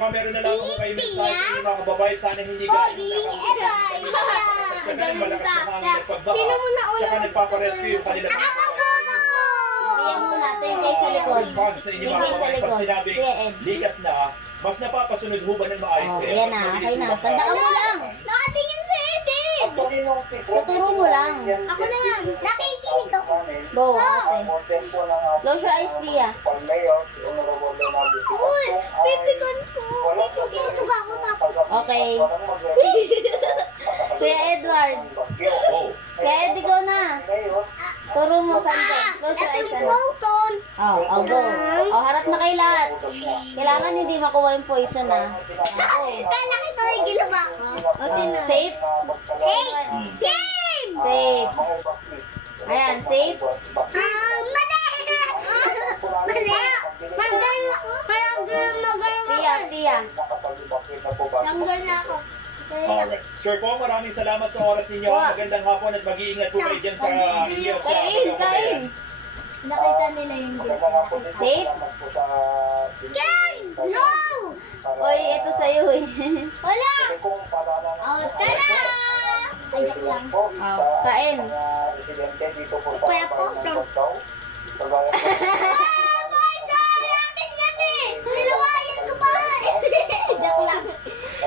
baka meron na lang ako kayo mensahe sa inyong mga kababayan. Sana hindi galing malakas na hangin at pagbaha. Tsaka nagpaparescue yung kanilang Bigyan mo natin kayo sa likod. response sa inyong mga Bigay sa kababayan. Pag likod. sinabing Kuya Ed. likas na, mas napapasunod ho ba ng maayos Oh, eh? yan Mas na. mabilis Okay na. ho ba? Tandaan mo lang. Nakatingin sa edit. Tuturo mo lang. Ako na nga. Nakikinig ako. Go, ate. Close your eyes, Pia. Uy, pipikan ko. Tututug ako tapos. Okay. Kuya Edward. Oh. Kuya Ed, ikaw na. Turo mo saan. Close your Ito eyes. yung bongson. Oh, go. Oh, harap na kay lahat. Kailangan hindi makuha yung poison, ha. Go. Kala ko yung gilaba ko. O sino? Safe? Hey, same! Safe. Ayan, safe. Mali! Mali! Pia, Pia. Langgal na ako. Alright. Sir po, maraming salamat sa oras ninyo. Wow. Magandang hapon at mag-iingat po kayo dyan sa inyo sa Kain, kain. Nakita nila yung gilaba. Safe? Ken! No! Oy, ito sa'yo, eh. Wala! Oh, tara! Ay, joke lang. Oh, kain. Kaya po, from... Ah, boy, sa akin yan eh! Nilawayan ko pa! Joke lang.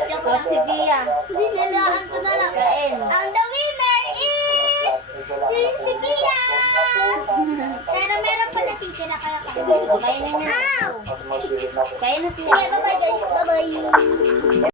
Joke Oh, lang. si Pia. Dinilaan ko na lang. Kain. Ang the winner is... Si Pia! Pero meron pa natitira kaya kain. Kainin niya na. Ow! Kain na, Pia. Sige, bye-bye guys. Bye-bye.